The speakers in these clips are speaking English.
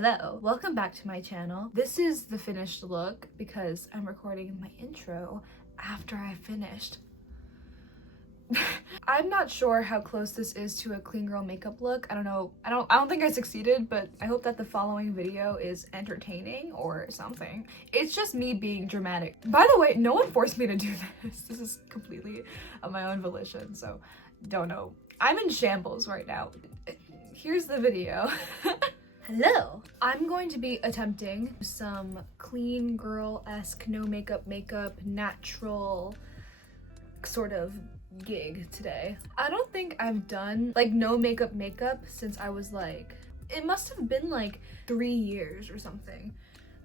Hello, welcome back to my channel. This is the finished look because I'm recording my intro after I finished. I'm not sure how close this is to a clean girl makeup look. I don't know. I don't think I succeeded, but I hope that the following video is entertaining or something. It's just me being dramatic. By the way, no one forced me to do this. This is completely of my own volition, so don't know. I'm in shambles right now. Here's the video. Hello! I'm going to be attempting some clean girl-esque no makeup, natural sort of gig today. I don't think I've done like no makeup since I was like, it must have been like 3 years or something.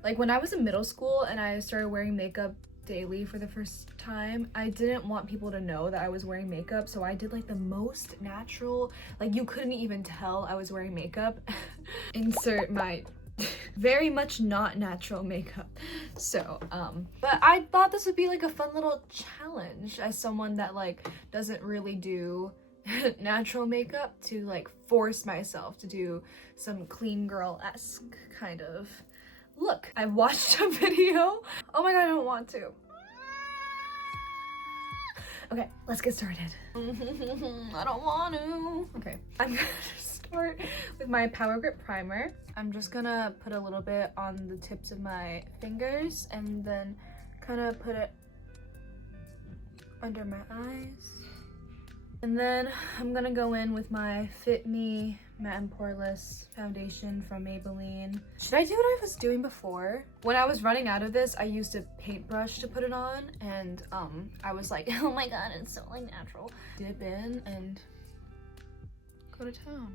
Like when I was in middle school and I started wearing makeup daily for the first time, I didn't want people to know that I was wearing makeup, so I did like the most natural, like you couldn't even tell I was wearing makeup. Insert my very much not natural makeup. So but I thought this would be like a fun little challenge as someone that like doesn't really do natural makeup, to like force myself to do some clean girl-esque kind of look. I watched a video. Oh my god, I don't want to. Okay, let's get started. I don't want to. Okay, I'm gonna start with my Power Grip Primer. I'm just gonna put a little bit on the tips of my fingers and then kind of put it under my eyes. And then I'm gonna go in with my Fit Me Matte and Poreless foundation from Maybelline. Should I do what I was doing before? When I was running out of this, I used a paintbrush to put it on, and I was like, oh my god, it's so like natural. Dip in and go to town.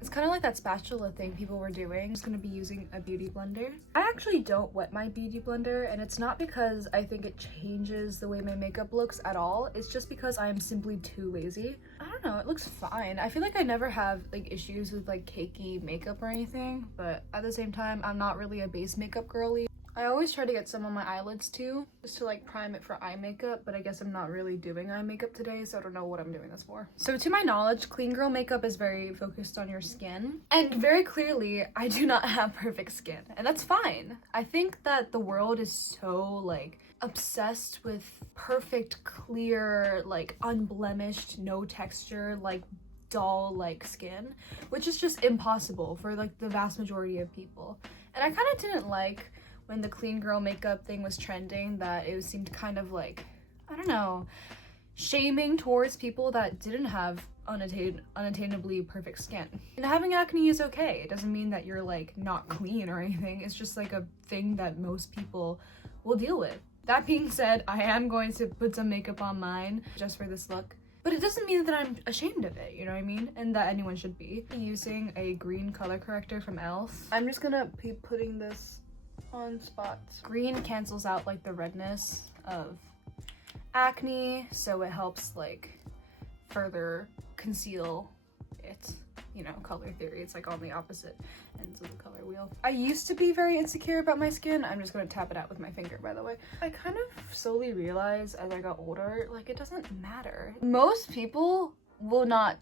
It's kind of like that spatula thing people were doing. I'm just gonna be using a beauty blender. I actually don't wet my beauty blender, and it's not because I think it changes the way my makeup looks at all. It's just because I'm simply too lazy. I don't know, it looks fine. I feel like I never have like issues with like cakey makeup or anything, but at the same time, I'm not really a base makeup girly. I always try to get some on my eyelids too, just to like prime it for eye makeup, but I guess I'm not really doing eye makeup today, so I don't know what I'm doing this for. So to my knowledge, clean girl makeup is very focused on your skin, and very clearly I do not have perfect skin, and that's fine. I think that the world is so like obsessed with perfect, clear, like unblemished, no texture, like doll like skin, which is just impossible for like the vast majority of people. And I kind of didn't like when the clean girl makeup thing was trending, that it seemed kind of like, I don't know, shaming towards people that didn't have unattainably perfect skin. And having acne is okay. It doesn't mean that you're like not clean or anything. It's just like a thing that most people will deal with. That being said, I am going to put some makeup on mine just for this look. But it doesn't mean that I'm ashamed of it, you know what I mean? And that anyone should be. I'm using a green color corrector from e.l.f. I'm just gonna be putting this on spots. Green cancels out like the redness of acne, so it helps like further conceal it. You know, color theory, it's like on the opposite ends of the color wheel. I used to be very insecure about my skin. I'm just gonna tap it out with my finger, by the way. I kind of slowly realized as I got older, like it doesn't matter. Most people will not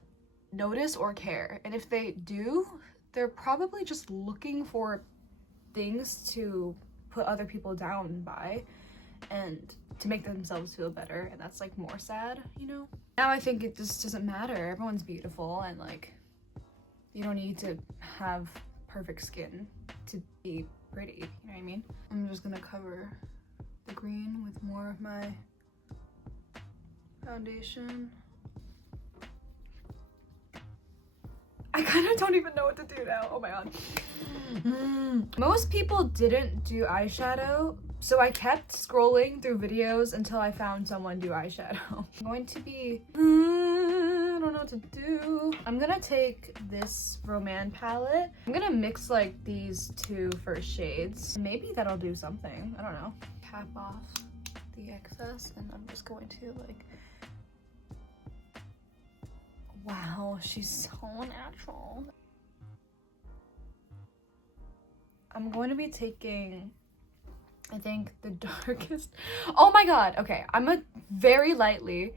notice or care, and if they do, they're probably just looking for things to put other people down by and to make themselves feel better, and that's like more sad, you know? Now I think it just doesn't matter. Everyone's beautiful, and like you don't need to have perfect skin to be pretty, you know what I mean? I'm just gonna cover the green with more of my foundation. I kind of don't even know what to do now. Oh my god. Most people didn't do eyeshadow, so I kept scrolling through videos until I found someone do eyeshadow. I'm going to be, I don't know what to do. I'm gonna take this Rom&nd palette. I'm gonna mix like these two first shades. Maybe that'll do something. I don't know. Cap off the excess, and I'm just going to like, wow, she's so natural. I'm going to be taking, I think, the darkest. Oh my god, okay. I'm gonna very lightly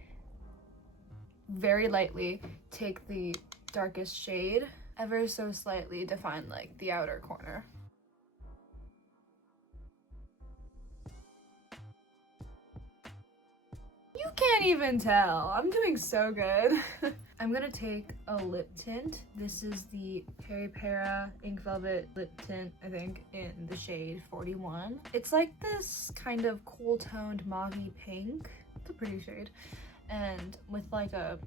take the darkest shade ever so slightly define like the outer corner. You can't even tell. I'm doing so good. I'm gonna take a lip tint. This is the Peripheral Ink Velvet lip tint, I think, in the shade 41. It's like this kind of cool toned mauve pink. It's a pretty shade. And with like a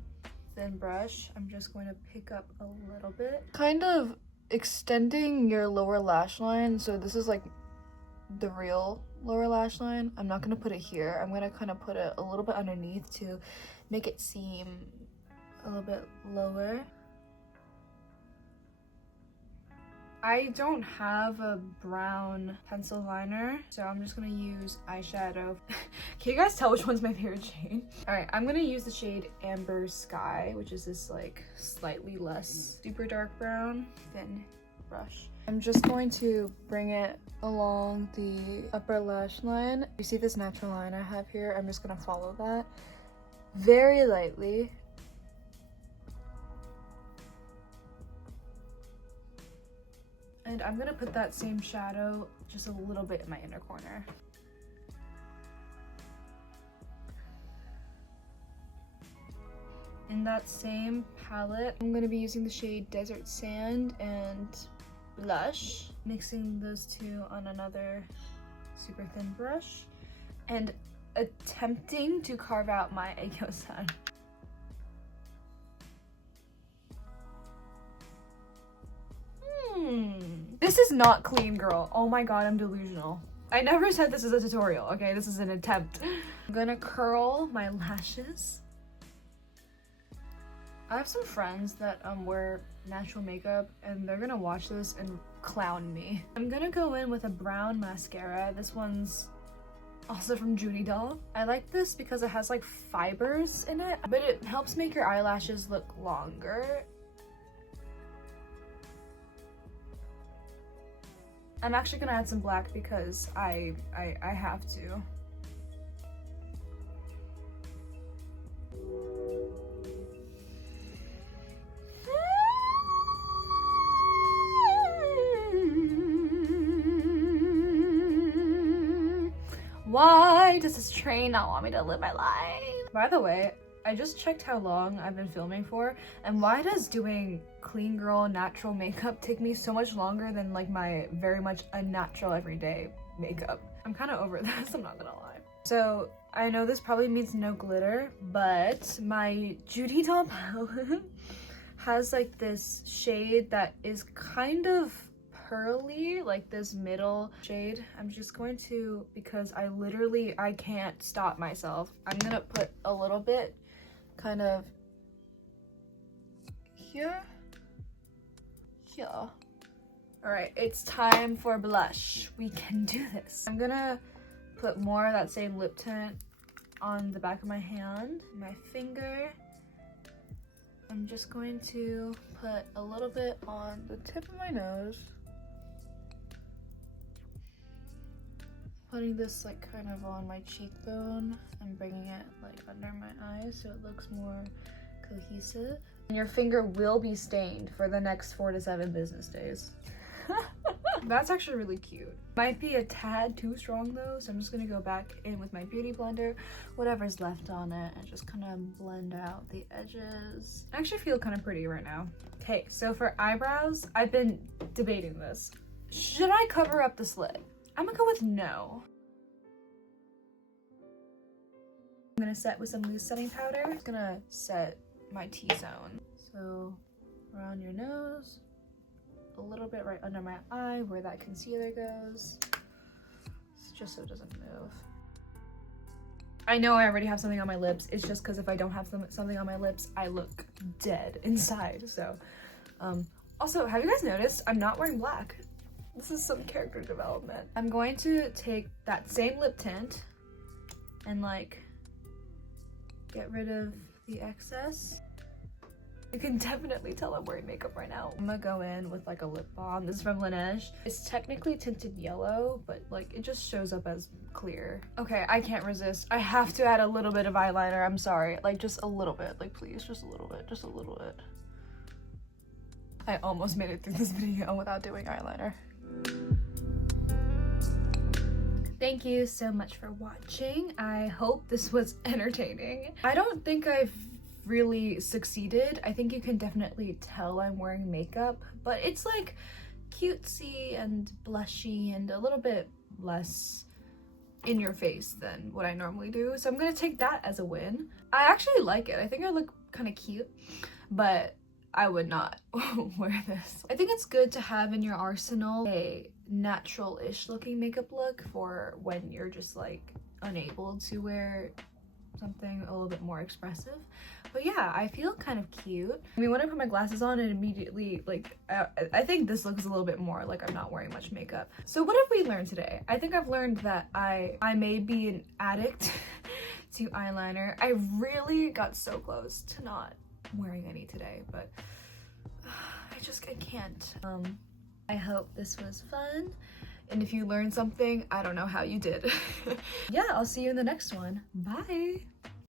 thin brush, I'm just going to pick up a little bit. Kind of extending your lower lash line. So this is like the real lower lash line. I'm not gonna put it here. I'm gonna kind of put it a little bit underneath to make it seem a little bit lower. I don't have a brown pencil liner, so I'm just gonna use eyeshadow. Can you guys tell which one's my favorite shade? All right, I'm gonna use the shade Amber Sky, which is this like slightly less super dark brown, thin brush. I'm just going to bring it along the upper lash line. You see this natural line I have here? I'm just gonna follow that very lightly. And I'm gonna put that same shadow just a little bit in my inner corner. In that same palette, I'm gonna be using the shade Desert Sand and Blush, mixing those two on another super thin brush, and attempting to carve out my egg yolk sign. This is not clean, girl. Oh my god, I'm delusional. I never said this is a tutorial, okay? This is an attempt. I'm gonna curl my lashes. I have some friends that wear natural makeup and they're gonna watch this and clown me. I'm gonna go in with a brown mascara. This one's also from Judydoll. I like this because it has like fibers in it, but it helps make your eyelashes look longer. I'm actually gonna add some black because I have to. Why does this train not want me to live my life? By the way, I just checked how long I've been filming for, and why does doing clean girl natural makeup take me so much longer than like my very much unnatural everyday makeup? I'm kind of over this, I'm not gonna lie. So I know this probably means no glitter, but my Judydoll palette has like this shade that is kind of pearly, like this middle shade. I'm just going to, because I can't stop myself, I'm gonna put a little bit kind of here. All right, it's time for blush. We can do this. I'm gonna put more of that same lip tint on the back of my hand, my finger. I'm just going to put a little bit on the tip of my nose. Putting this like kind of on my cheekbone and bringing it like under my eyes so it looks more cohesive. And your finger will be stained for the next 4 to 7 business days. That's actually really cute. Might be a tad too strong though, so I'm just gonna go back in with my beauty blender, whatever's left on it, and just kind of blend out the edges. I actually feel kind of pretty right now. Okay, so for eyebrows, I've been debating this. Should I cover up the slit? I'm gonna go with no. I'm gonna set with some loose setting powder. I'm gonna set my T-zone. So around your nose, a little bit right under my eye where that concealer goes, just so it doesn't move. I know I already have something on my lips. It's just because if I don't have something on my lips, I look dead inside. So, also, have you guys noticed I'm not wearing black? This is some character development. I'm going to take that same lip tint and like get rid of the excess. You can definitely tell I'm wearing makeup right now. I'm gonna go in with like a lip balm. This is from Laneige. It's technically tinted yellow, but like it just shows up as clear. Okay, I can't resist. I have to add a little bit of eyeliner. I'm sorry. Like just a little bit. Like please, just a little bit. Just a little bit. I almost made it through this video without doing eyeliner. Thank you so much for watching. I hope this was entertaining. I don't think I've really succeeded. I think you can definitely tell I'm wearing makeup, but it's like cutesy and blushy and a little bit less in your face than what I normally do. So I'm gonna take that as a win. I actually like it. I think I look kind of cute, but I would not wear this. I think it's good to have in your arsenal a natural-ish looking makeup look for when you're just like unable to wear something a little bit more expressive. But yeah, I feel kind of cute. I mean, when I put my glasses on, it immediately, like, I think this looks a little bit more like I'm not wearing much makeup. So what have we learned today? I think I've learned that I may be an addict to eyeliner. I really got so close to not wearing any today, but I can't. I hope this was fun. And if you learned something, I don't know how you did. Yeah, I'll see you in the next one. Bye.